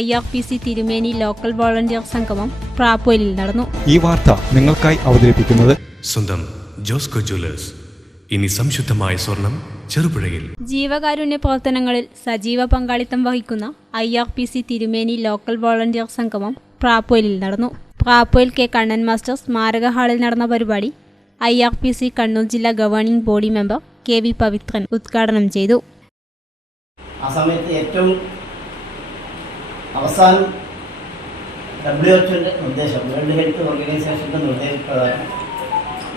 I R P C Thirumeni local volunteer സംഗമം പ്രാപ്പോലിൽ നടന്നു. ഈ വാർത്ത നിങ്ങൾക്കായി അവതരിപ്പിക്കുന്നത് സ്വന്തം ജോസ്കോ ജ്വല്ലേഴ്സ്. ഇനി സംശുദ്ധമായ സ്വർണം ചെറുപുഴയിൽ. ജീവകാരുണ്യ പ്രവർത്തനങ്ങളിൽ സജീവ പങ്കാളിത്തം വഹിക്കുന്ന I R P C Thirumeni local volunteer സംഗമം പ്രാപ്പോലിൽ നടന്നു. പ്രാപ്പോയിൽ കെ കണ്ണൻ മാസ്റ്റർ സ്മാരക ഹാളിൽ നടന്ന പരിപാടി I R P C Kannur ജില്ലാ governing body member K V Pavithran ഉദ്ഘാടനം ചെയ്തു. ആ സമയത്ത് ഏറ്റവും അവസാനം ഡബ്ല്യു എച്ച്ഒന്റെ നിർദ്ദേശം വേൾഡ് ഹെൽത്ത് ഓർഗനൈസേഷന്റെ നിർദ്ദേശപ്രകാരം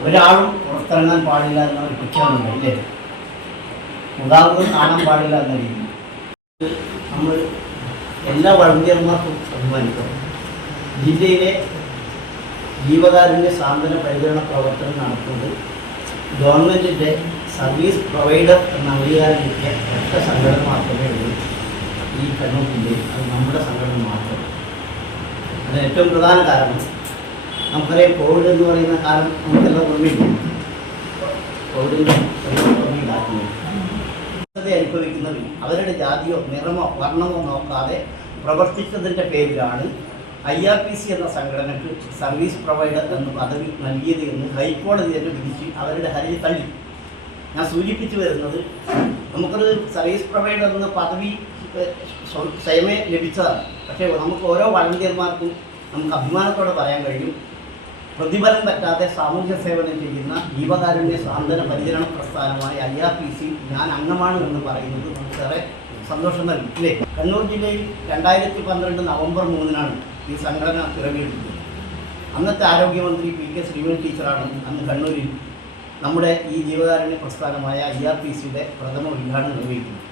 ഒരാളും പുറത്തിറങ്ങാൻ പാടില്ല എന്ന ഒരു പ്രഖ്യാപനം അല്ലേ? ഉദാഹരണം കാണാൻ പാടില്ല എന്ന രീതി നമ്മൾ എല്ലാ വളണ്ടിയർമാർക്കും അഭിമാനിക്കും. ജില്ലയിലെ ജീവകാരുണ്യ സാന്ത്വന പരിചരണ പ്രവർത്തനം നടത്തുന്നത് ഗവൺമെന്റിന്റെ സർവീസ് പ്രൊവൈഡർ എന്ന അംഗീകാരം കിട്ടിയ ഒറ്റ സംഘടന മാത്രമേ ഉള്ളൂ. ഈ കണ്ണൂപ്പിന്റെ അത് നമ്മുടെ സംഘടന മാത്രം. അതിന് ഏറ്റവും പ്രധാന കാരണം നമുക്കറിയാം കോവിഡ് എന്ന് പറയുന്ന കാലം നമുക്കെല്ലാം ഓർമ്മയില്ല കോവിഡിന്റെ ഓർമ്മയിലാക്കുന്നത് അവരുടെ ജാതിയോ നിറമോ വർണമോ നോക്കാതെ പ്രവർത്തിച്ചതിന്റെ പേരിലാണ് ഐ ആർ പി സി എന്ന സംഘടനയ്ക്ക് സർവീസ് പ്രൊവൈഡർ എന്ന പദവി നൽകിയത് എന്ന് ഹൈക്കോടതി തന്നെ വിധിച്ച് അവരുടെ ഹർജി തള്ളി. ഞാൻ സൂചിപ്പിച്ചു വരുന്നത് നമുക്കൊരു സർവീസ് പ്രൊവൈഡർ എന്ന പദവി സ്വയമേ ലഭിച്ചതാണ് പക്ഷേ നമുക്ക് ഓരോ വളണ്ടിയർമാർക്കും നമുക്ക് അഭിമാനത്തോടെ പറയാൻ കഴിയും. പ്രതിഫലം പറ്റാതെ സാമൂഹ്യ സേവനം ചെയ്യുന്ന ജീവകാരുണ്യ സാന്ത്വന പരിചരണ പ്രസ്ഥാനമായ ഐ ആർ പി സി ഞാൻ അംഗമാണ് എന്ന് പറയുന്നത് നമുക്ക് ഏറെ സന്തോഷം നൽകി ഇല്ലേ കണ്ണൂർ ജില്ലയിൽ രണ്ടായിരത്തി പന്ത്രണ്ട് നവംബർ മൂന്നിനാണ് ഈ സംഘടന പിറവിയെടുത്തത് അന്നത്തെ ആരോഗ്യമന്ത്രി പി കെ ശ്രീമൻ ടീച്ചറാണ് അന്ന് കണ്ണൂരിൽ നമ്മുടെ ഈ ജീവകാരുണ്യ പ്രസ്ഥാനമായ ഐ ആർ പി സിയുടെ പ്രഥമ ഉദ്ഘാടനം നിർവഹിക്കുന്നത്.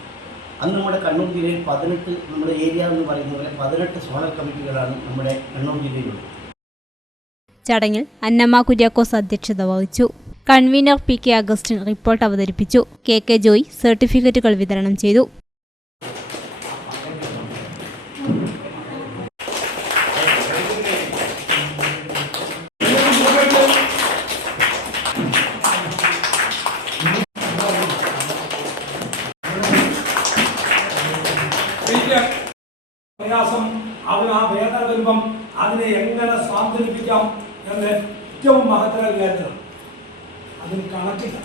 അന്ന് നമ്മുടെ കണ്ണൂർ ജില്ലയിൽ പതിനെട്ട് നമ്മുടെ ഏരിയ എന്ന് പറയുന്ന പോലെ പതിനെട്ട് സോണൽ കമ്മിറ്റികളാണ് നമ്മുടെ കണ്ണൂർ ജില്ലയിലുള്ളത്. ചടങ്ങിൽ അന്നമ്മ കുര്യാക്കോസ് അധ്യക്ഷത വഹിച്ചു. Convener P K Augustine report അവതരിപ്പിച്ചു. കെ കെ ജോയ് സർട്ടിഫിക്കറ്റുകൾ വിതരണം ചെയ്തു. അതിനെ എങ്ങനെ സ്വാന്തനിപ്പിക്കാം എന്ന് ഏറ്റവും മഹത്തര വിചാരിച്ചത് അതിന് കണക്കില്ല.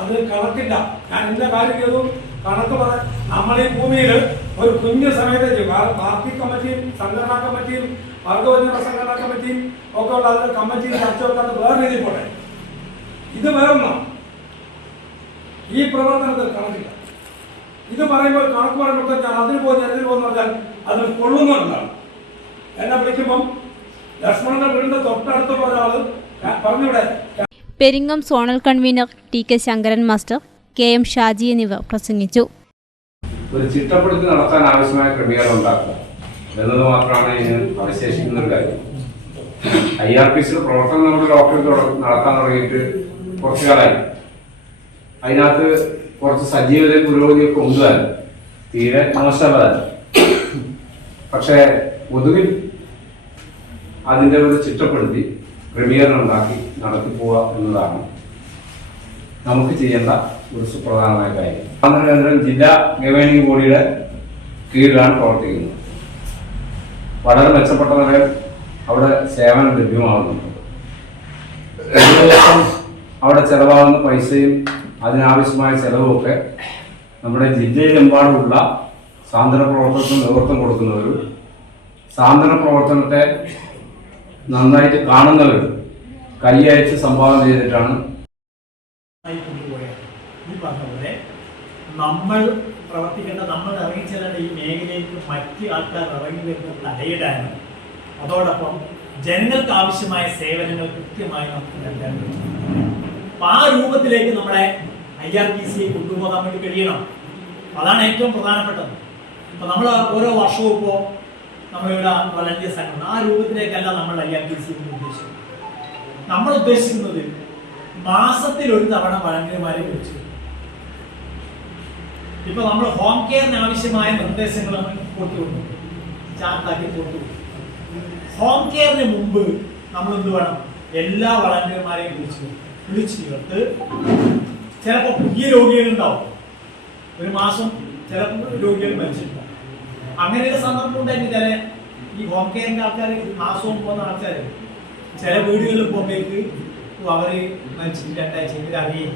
അതിന് കണക്കില്ല. ഞാൻ ഇന്ന കാര്യം ചെയ്തു. കണക്ക് പറ നമ്മൾ ഈ ഭൂമിയിൽ ഒരു കുഞ്ഞു സമയത്ത് പാർട്ടി കമ്മിറ്റിയും സംഘടനാ കമ്മിറ്റിയും വർഗവഞ്ചന സംഘടനാ കമ്മിറ്റിയും ഒക്കെ ഉള്ള അതിന്റെ കമ്മിറ്റിയും ചർച്ച വേറെ രീതിയിൽ പോട്ടെ. ഇത് വേറെ ഈ പ്രവർത്തനത്തിൽ കണക്കില്ല. ഇത് പറയുമ്പോൾ കണക്ക് പറയുമ്പോൾ ഞാൻ അതിന് പോകുന്ന അതിന് പോകുന്ന പറഞ്ഞാൽ അതിൽ കൊള്ളുന്നുണ്ടാണ് എന്നെ വിളിക്കുമ്പം ലക്ഷ്മണന്റെ വീടിന്റെ തൊട്ടടുത്തുള്ള ഒരാൾ പറഞ്ഞിവിടെ Peringam zonal convener T K Sankaran master K M Shaji എന്നിവർ പ്രസംഗിച്ചു. ഒരു ചിട്ടപ്പെടുത്തി നടത്താൻ ആവശ്യമായ ക്രമീകരണം ഉണ്ടാക്കുക എന്നത് മാത്രമാണ് ഇതിന് അവശേഷിക്കുന്ന ഒരു കാര്യം. ഐ ആർ പി സിയുടെ പ്രവർത്തനം നമ്മുടെ ഡോക്ടർ നടത്താൻ തുടങ്ങിയിട്ട് കുറച്ചു കാലമായി. അതിനകത്ത് കുറച്ച് സജീവതയും പുരോഗതിയൊക്കെ ഉണ്ട് തീരെ മോശമല്ല. പക്ഷേ പൊതുവിൽ അതിന്റെ ഒരു ചിട്ടപ്പെടുത്തി ക്രമീകരണം ഉണ്ടാക്കി നടത്തി എന്നതാണ് നമുക്ക് ചെയ്യേണ്ട ഒരു സുപ്രധാനമായ കാര്യം. ആന്ധ്രകേന്ദ്രം ജില്ലാ ഗവേണിംഗ് ബോഡിയുടെ കീഴിലാണ് പ്രവർത്തിക്കുന്നത്. വളരെ മെച്ചപ്പെട്ട അവിടെ സേവനം ലഭ്യമാകുന്നുണ്ട്. ദിവസം അവിടെ ചെലവാകുന്ന പൈസയും അതിനാവശ്യമായ ചെലവുമൊക്കെ നമ്മുടെ ജില്ലയിലെമ്പാടുമുള്ള സാന്ത്വന പ്രവർത്തനത്തിന് നേതൃത്വം കൊടുക്കുന്നവരും സാന്ത്വന പ്രവർത്തനത്തെ നന്നായിട്ട് കാണുന്നവർ കൈയയച്ച് സംഭാവന ചെയ്തിട്ടാണ് ഈ നമ്മൾ പ്രവർത്തിക്കേണ്ട നമ്മൾ ഇറങ്ങിച്ചെല്ലേണ്ട ഈ മേഖലയിലേക്ക് മറ്റ് ആൾക്കാർ ഇറങ്ങി വരുന്ന തടയിടാനും അതോടൊപ്പം ജനങ്ങൾക്ക് ആവശ്യമായ സേവനങ്ങൾ കൃത്യമായി നമുക്ക് നൽകാൻ അപ്പൊ ആ രൂപത്തിലേക്ക് നമ്മളെ ഐ ആർ ടി സിയെ കൊണ്ടുപോകാൻ വേണ്ടി കഴിയണം. അതാണ് ഏറ്റവും പ്രധാനപ്പെട്ടത്. ഇപ്പൊ നമ്മൾ ഓരോ വർഷവും ഇപ്പോൾ നമ്മളിവിടെ വളണ്ടിയർ സംഘം. ആ രൂപത്തിലേക്കല്ല നമ്മൾ ഐ ആർ ടി സി ഉദ്ദേശിക്കുന്നത്. നമ്മൾ ഉദ്ദേശിക്കുന്നത് മാസത്തിൽ ഒരു തവണ വളണ്ടിയർമാരെ വിളിച്ചു ഇപ്പൊ നമ്മൾ ഹോം കെയറിന് ആവശ്യമായ നിർദ്ദേശങ്ങൾ നമ്മൾ കൊടുത്തുകൊണ്ടു ചാർട്ടാക്കി കൊടുത്തു ഹോം കെയറിന് മുമ്പ് നമ്മൾ എന്ത് വേണം? എല്ലാ വളണ്ടിയർമാരെയും വിളിച്ചു വിളിച്ചു ചേർത്ത് ചിലപ്പോൾ പുതിയ രോഗികൾ ഉണ്ടാവും ഒരു മാസം ചിലപ്പോൾ രോഗികൾ മരിച്ചിട്ടുണ്ടാവും. അങ്ങനെയൊരു സന്ദർഭം ഉണ്ടായിരുന്നു ചില ഈ ഹോം കെയറിന്റെ ആൾക്കാർ മാസവും പോകുന്ന ആൾക്കാർ ചില വീടുകളിൽ പോകുമ്പോഴേക്ക് അവർ മരിച്ചിട്ട് രണ്ടാഴ്ച അറിയും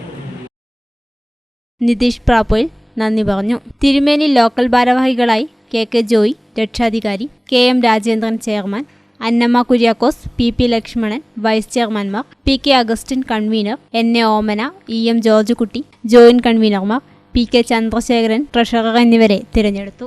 നിതീഷ് പ്രാപ്പോയിൽ നന്ദി പറഞ്ഞു. തിരുമേനി ലോക്കൽ ഭാരവാഹികളായി കെ കെ ജോയി രക്ഷാധികാരി K M Rajendran chairman Annamma Kuriakose P P Lakshmanan vice ചെയർമാൻമാർ P K Augustine convener N A Omana E M George Kutty joint കൺവീനർമാർ P K Chandrasekharan treasurer എന്നിവരെ തിരഞ്ഞെടുത്തു.